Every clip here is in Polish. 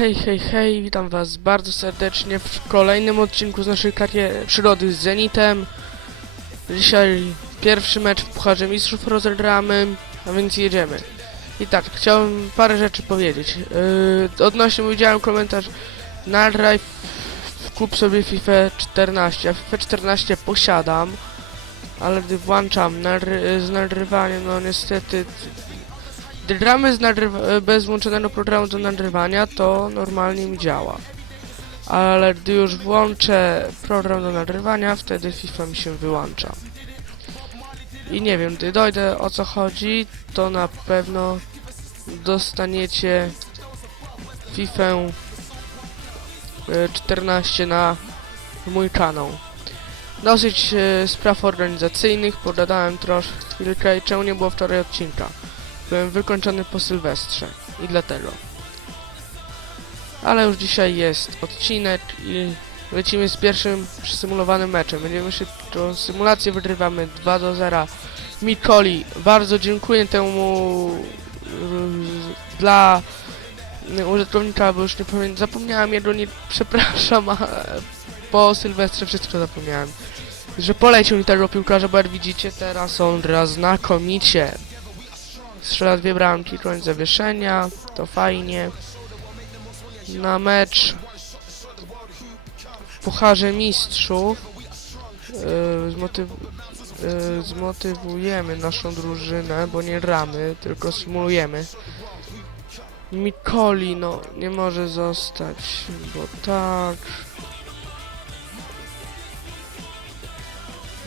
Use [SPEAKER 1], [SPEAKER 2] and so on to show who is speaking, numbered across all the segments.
[SPEAKER 1] Hej, hej, hej, witam was bardzo serdecznie w kolejnym odcinku z naszej kariery przyrody z Zenitem. Dzisiaj pierwszy mecz w Pucharze Mistrzów rozegramy, a więc jedziemy. I tak, chciałem parę rzeczy powiedzieć. Yy, odnośnie widziałem komentarz nagraj kup sobie FIFA 14. Ja FIFA 14 posiadam, ale gdy włączam z nagrywaniem, no niestety gramy nagrywa- bez włączonego programu do nagrywania, to normalnie mi działa. Ale gdy już włączę program do nagrywania, wtedy FIFA mi się wyłącza. I nie wiem, gdy dojdę o co chodzi, to na pewno dostaniecie FIFA y, 14 na mój kanał. Dosyć y, spraw organizacyjnych, pogadałem troszkę i czemu nie było wczoraj odcinka. Byłem wykończony po Sylwestrze i dlatego. Ale już dzisiaj jest odcinek i lecimy z pierwszym przysymulowanym meczem. Będziemy szybko symulację wygrywamy 2 do 0. Mikoli, bardzo dziękuję temu yy, dla użytkownika, bo już nie pamiętam, zapomniałem jego, nie, przepraszam, a po Sylwestrze wszystko zapomniałem. Że polecił mi tego piłkarza, bo jak widzicie teraz on gra znakomicie. Strzela dwie bramki, koniec zawieszenia, to fajnie. Na mecz w Pucharze Mistrzów yy, zmotyw yy, zmotywujemy naszą drużynę, bo nie gramy, tylko symulujemy. Mikoli, no, nie może zostać, bo tak.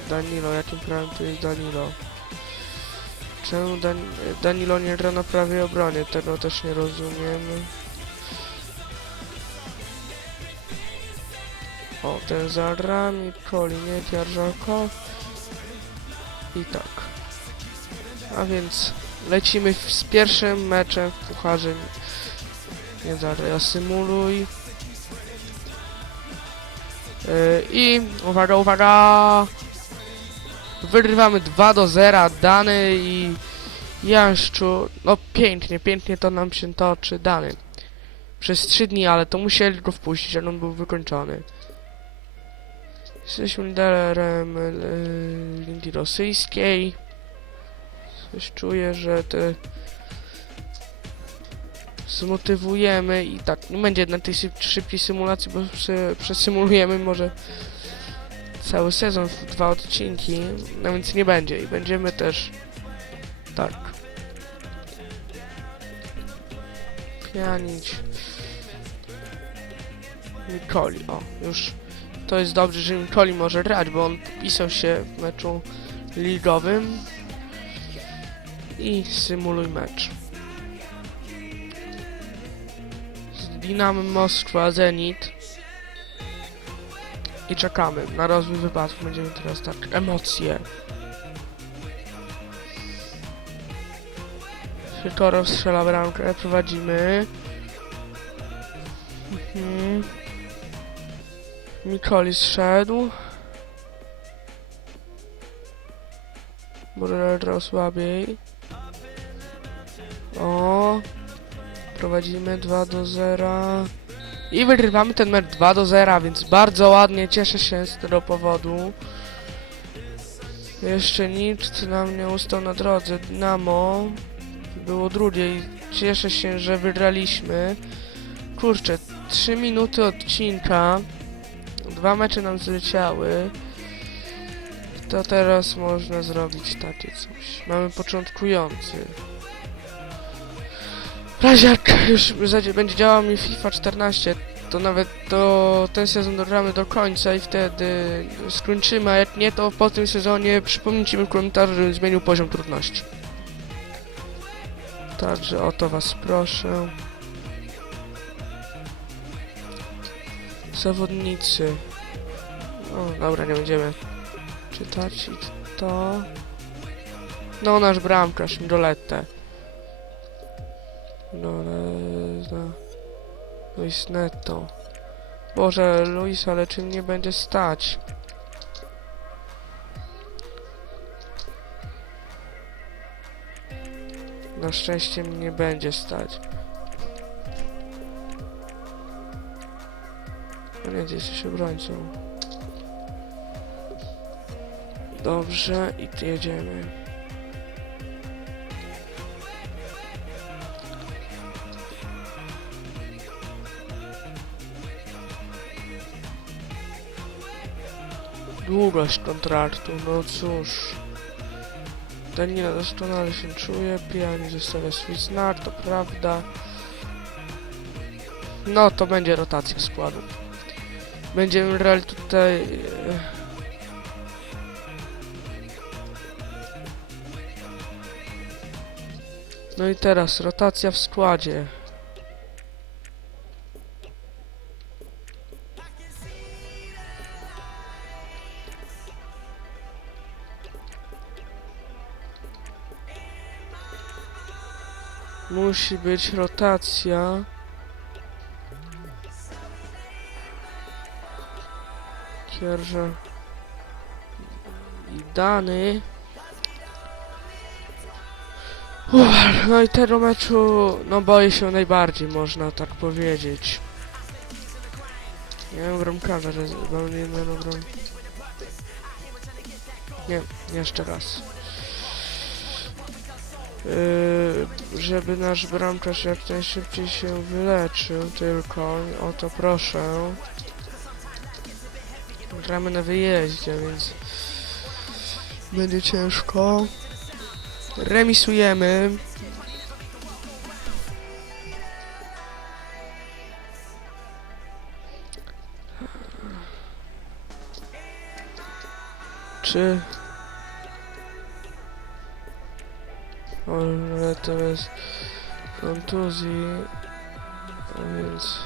[SPEAKER 1] Danilo, jakim prawem tu jest Danilo? Czemu Dan Danilo nie gra na prawej obronie? Tego też nie rozumiem. O, ten zagra, Mikoli, nie Dzierżako. I tak. A więc lecimy z pierwszym meczem w Pucharze. Ja symuluj. Yy, I uwaga, uwaga! Wygrywamy 2 do 0, Dany i Jaszczu. No pięknie, pięknie to nam się toczy, Dany. Przez 3 dni, ale to musieli go wpuścić, on był wykończony. Jesteśmy liderem e, Ligi Rosyjskiej. Coś czuję, że te zmotywujemy i tak nie będzie na tej szybkiej symulacji, bo prze- przesymulujemy może cały sezon dwa odcinki, no więc nie będzie. I będziemy też tak. Pianić Mikoli, o już. To jest dobrze, że Mikoli może grać, bo on pisał się w meczu ligowym. I symuluj mecz. Z Moskwa Zenit i czekamy na rozwój wypadków. Będziemy teraz tak emocje. Fikorow strzela bramkę, prowadzimy. Mhm. Mikoli zszedł. Grał słabiej. O. Prowadzimy 2 do 0. I wygrywamy ten mecz 2 do 0, więc bardzo ładnie cieszę się z tego powodu. Jeszcze nikt nam nie ustał na drodze. Dynamo było drugie i cieszę się, że wygraliśmy. Kurczę, 3 minuty odcinka. Dwa mecze nam zleciały. To teraz można zrobić takie coś. Mamy początkujący. Razie jak już będzie działał mi FIFA 14, to nawet to ten sezon dogramy do końca i wtedy skończymy, a jak nie, to po tym sezonie przypomnijcie mi w komentarzu, żebym zmienił poziom trudności. Także o to was proszę. Zawodnicy. O, dobra, nie będziemy czytać to. No, nasz bramkarz, Migolette. Loreza. Luis Netto. Boże, Luis, ale czy nie będzie stać? Na szczęście mnie nie będzie stać. No nie, jesteś obrońcą. Dobrze, i ty jedziemy. Długość kontraktu, no cóż. Danila doskonale się czuje, pijani zostawia swój znak, to prawda. No, to będzie rotacja składu. Będziemy grali tutaj... e, No i teraz rotacja w składzie. Musi być rotacja. Kierże. I dany. Uff, no i tego meczu, no boję się najbardziej, można tak powiedzieć. Nie mam bramkarza, że mam mam bram... Nie, jeszcze raz. Yy, żeby nasz bramkarz jak najszybciej się wyleczył, tylko o to proszę. Gramy na wyjeździe, więc będzie ciężko. Remisujemy. Czy... ale jest kontuzji, a więc...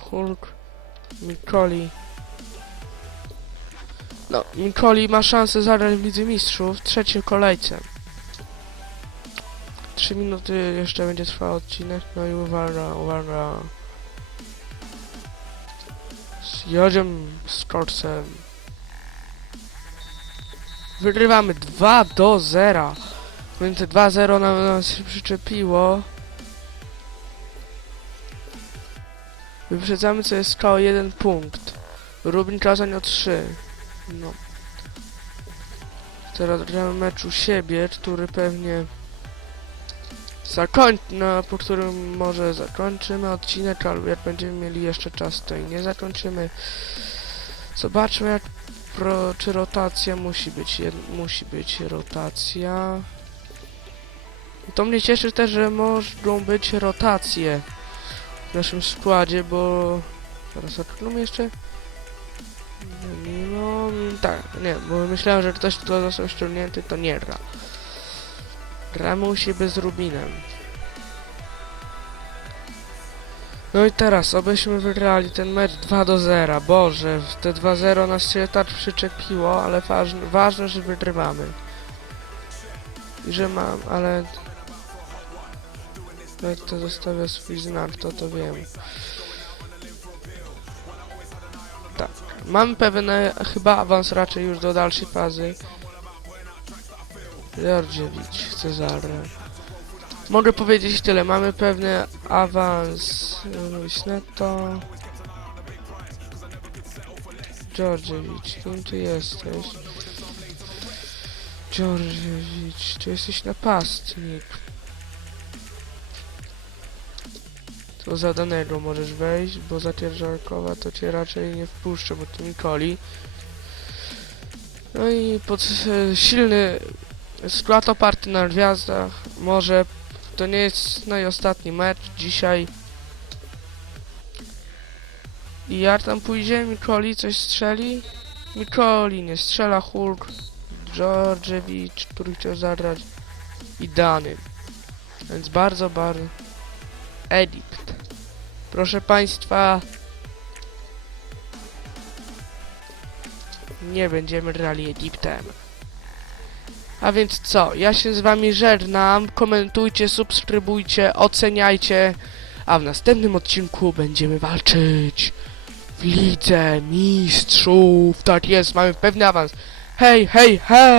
[SPEAKER 1] Hulk, Mikoli. No, Mikoli ma szansę zagrać w Lidze Mistrzów w trzeciej kolejce. Trzy minuty jeszcze będzie trwał odcinek, no i uwaga, uwaga. Z Jodziem Skorcem. Wygrywamy 2 do 0. Więc 2-0 nam nas się przyczepiło. Wyprzedzamy CSK o jeden punkt. Rubin Kazan o 3. No. Teraz gramy mecz u siebie, który pewnie zakończy, no, po którym może zakończymy odcinek, albo jak będziemy mieli jeszcze czas, to i nie zakończymy. Zobaczmy, jak pro, czy rotacja musi być, jed, musi być rotacja. To mnie cieszy też, że mogą być rotacje w naszym składzie, bo... Teraz odklum jeszcze? No, tak, nie, bo myślałem, że ktoś, kto został ściągnięty, to nie gra. Gramy u siebie z Rubinem. No i teraz, obyśmy wygrali ten mecz 2 do 0. Boże, te 2-0 nas się tak przyczepiło, ale ważne, ważne, że wygrywamy. I że mam, ale... Jak to zostawia swój znak, to to wiem. Tak. Mamy pewien e, chyba awans raczej już do dalszej fazy. Georgiewicz, Cezary. Mogę powiedzieć tyle, mamy pewny awans Luis Neto. Georgiewicz, kim ty jesteś? Georgiewicz, ty jesteś napastnik. Za danego możesz wejść, bo za Dzierżarkowa to cię raczej nie wpuszczę, bo to Nikoli. No i pod e, silny skład oparty na gwiazdach. Może to nie jest najostatni mecz dzisiaj. I jak tam pójdzie? Mikoli coś strzeli? Mikoli nie strzela, Hulk, Georgiewicz, który chciał zagrać i Dany. Więc bardzo, bardzo... Edikt. Proszę Państwa... Nie będziemy grali Egiptem. A więc co? Ja się z Wami żegnam. Komentujcie, subskrybujcie, oceniajcie. A w następnym odcinku będziemy walczyć w Lidze Mistrzów. Tak jest, mamy pewny awans. Hej, hej, hej!